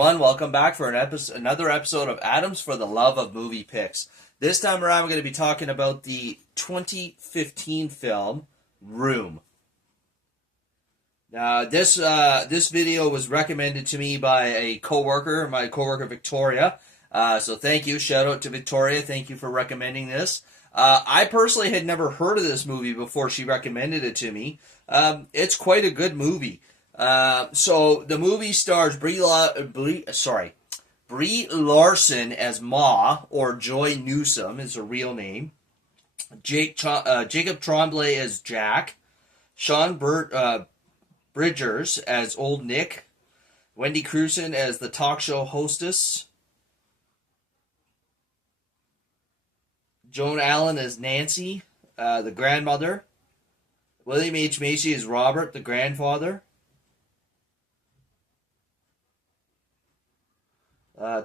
everyone. Welcome back for another episode of Adams for the Love of Movie Picks. This time around, we're going to be talking about the 2015 film Room. Now, this video was recommended to me by my coworker Victoria. So thank you. Shout out to Victoria. Thank you for recommending this. I personally had never heard of this movie before she recommended it to me. It's quite a good movie. So the movie stars Brie Larson as Ma, or Joy Newsome is her real name. Jacob Tremblay as Jack. Sean Bridgers as Old Nick. Wendy Crewson as the talk show hostess. Joan Allen as Nancy, the grandmother. William H. Macy as Robert, the grandfather.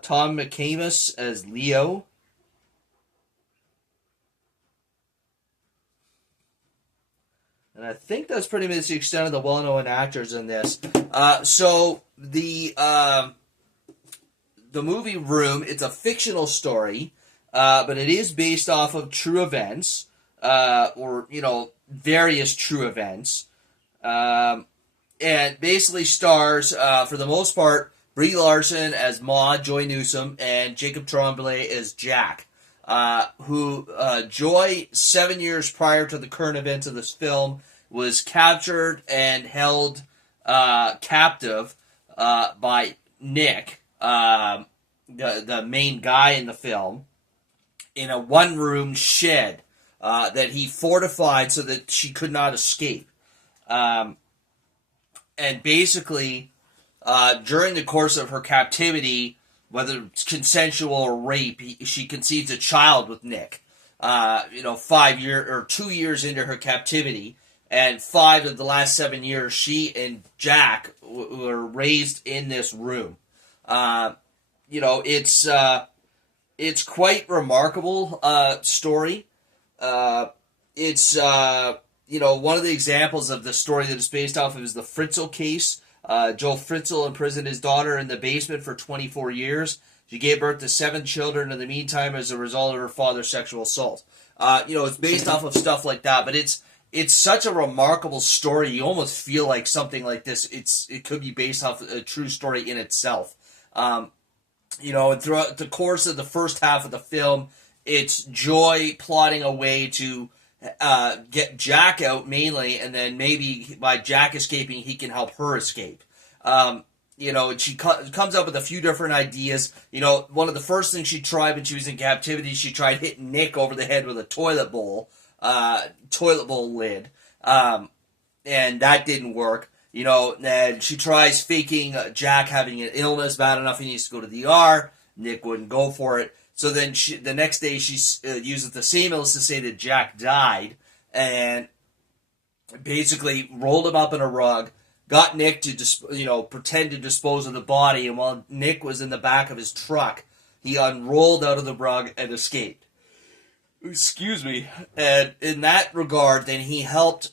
Tom McCamus as Leo. And I think that's pretty much the extent of the well-known actors in this. So the movie Room, it's a fictional story, but it is based off of true events, or various true events, and basically stars, for the most part, Brie Larson as Ma, Joy Newsome, and Jacob Tremblay as Jack, who Joy, 7 years prior to the current events of this film, was captured and held captive by Nick, the main guy in the film, in a one-room shed that he fortified so that she could not escape. And basically, during the course of her captivity, whether it's consensual or rape, she conceives a child with Nick. 2 years into her captivity, and 5 of the last 7 years, she and Jack were raised in this room. It's quite remarkable story. It's one of the examples of the story that it's based off of is the Fritzl case. Joe Fritzl imprisoned his daughter in the basement for 24 years. She gave birth to 7 children in the meantime as a result of her father's sexual assault. It's based off of stuff like that, but it's such a remarkable story. You almost feel like something like this, it could be based off a true story in itself. And throughout the course of the first half of the film, it's Joy plotting a way to get Jack out mainly, and then maybe by Jack escaping, he can help her escape. She comes up with a few different ideas. One of the first things she tried when she was in captivity, she tried hitting Nick over the head with a toilet bowl lid, and that didn't work. And she tries faking Jack having an illness bad enough he needs to go to the ER. Nick wouldn't go for it. So then the next day she uses the same illness to say that Jack died, and basically rolled him up in a rug, got Nick to pretend to dispose of the body, and while Nick was in the back of his truck, he unrolled out of the rug and escaped. Excuse me. And in that regard, then he helped.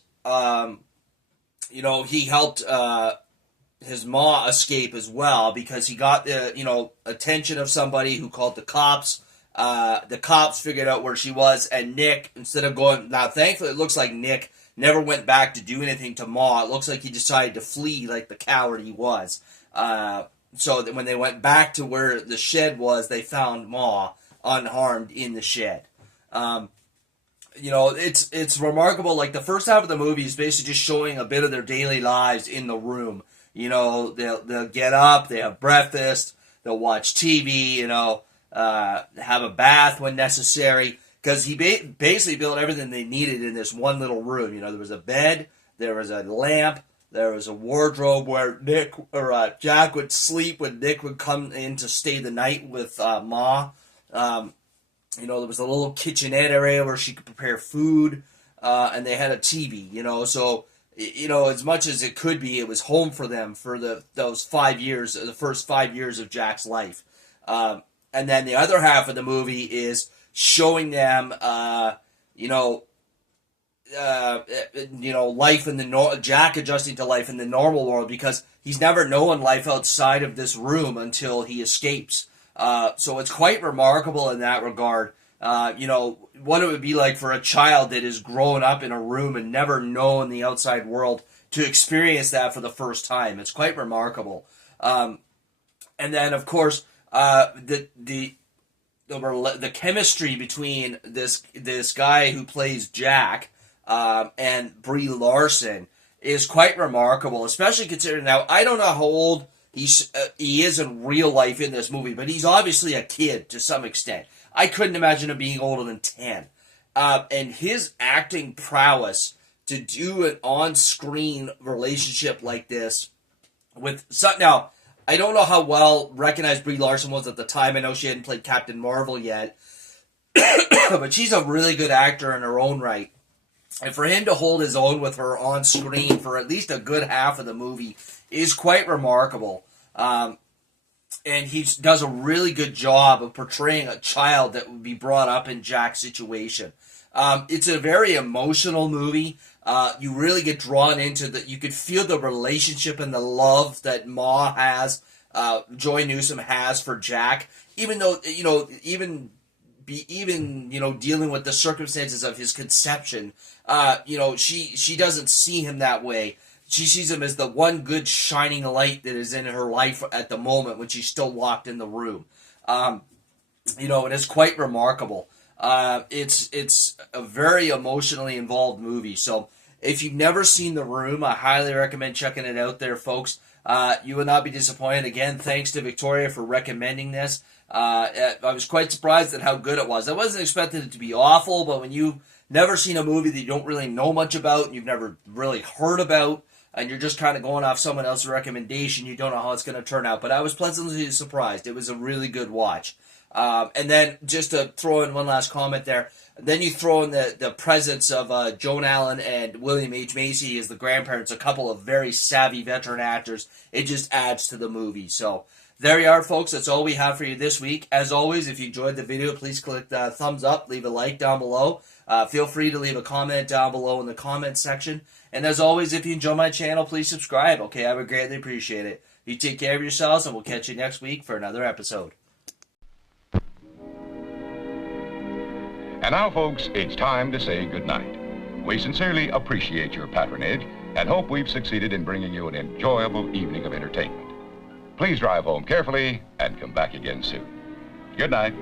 His ma escape as well, because he got the attention of somebody who called the cops. The cops figured out where she was, and Nick, instead of going, now thankfully it looks like Nick never went back to do anything to Ma. It looks like he decided to flee like the coward he was. So that when they went back to where the shed was, they found Ma unharmed in the shed. It's remarkable. Like, the first half of the movie is basically just showing a bit of their daily lives in the room. They'll get up, they have breakfast, they'll watch TV, have a bath when necessary, because he basically built everything they needed in this one little room. There was a bed, there was a lamp, there was a wardrobe where Jack would sleep when Nick would come in to stay the night with Ma. There was a little kitchenette area where she could prepare food, and they had a TV, so as much as it could be, it was home for them for those 5 years, the first 5 years of Jack's life. And then the other half of the movie is showing them, life in the Jack adjusting to life in the normal world, because he's never known life outside of this room until he escapes. So it's quite remarkable in that regard. What it would be like for a child that has grown up in a room and never known the outside world to experience that for the first time. It's quite remarkable. And then, of course, the chemistry between this guy who plays Jack and Brie Larson is quite remarkable, especially considering now, I don't know how old he is in real life in this movie, but he's obviously a kid to some extent. I couldn't imagine him being older than 10. And his acting prowess to do an on-screen relationship like this with... Now, I don't know how well recognized Brie Larson was at the time. I know she hadn't played Captain Marvel yet. But she's a really good actor in her own right. And for him to hold his own with her on screen for at least a good half of the movie is quite remarkable. And he does a really good job of portraying a child that would be brought up in Jack's situation. It's a very emotional movie. You really get drawn into that. You could feel the relationship and the love that Ma has, Joy Newsom has for Jack. Even though, even dealing with the circumstances of his conception, she doesn't see him that way. She sees him as the one good shining light that is in her life at the moment when she's still locked in the room. And it's quite remarkable. It's a very emotionally involved movie. So if you've never seen The Room, I highly recommend checking it out there, folks. You will not be disappointed. Again, thanks to Victoria for recommending this. I was quite surprised at how good it was. I wasn't expecting it to be awful, but when you've never seen a movie that you don't really know much about, and you've never really heard about, and you're just kind of going off someone else's recommendation, you don't know how it's going to turn out. But I was pleasantly surprised. It was a really good watch. And then, just to throw in one last comment there, then you throw in the presence of Joan Allen and William H. Macy as the grandparents, a couple of very savvy veteran actors. It just adds to the movie. So there you are, folks. That's all we have for you this week. As always, if you enjoyed the video, please click the thumbs up, leave a like down below. Feel free to leave a comment down below in the comment section. And as always, if you enjoy my channel, please subscribe. Okay, I would greatly appreciate it. You take care of yourselves, and we'll catch you next week for another episode. And now, folks, it's time to say goodnight. We sincerely appreciate your patronage and hope we've succeeded in bringing you an enjoyable evening of entertainment. Please drive home carefully and come back again soon. Good night.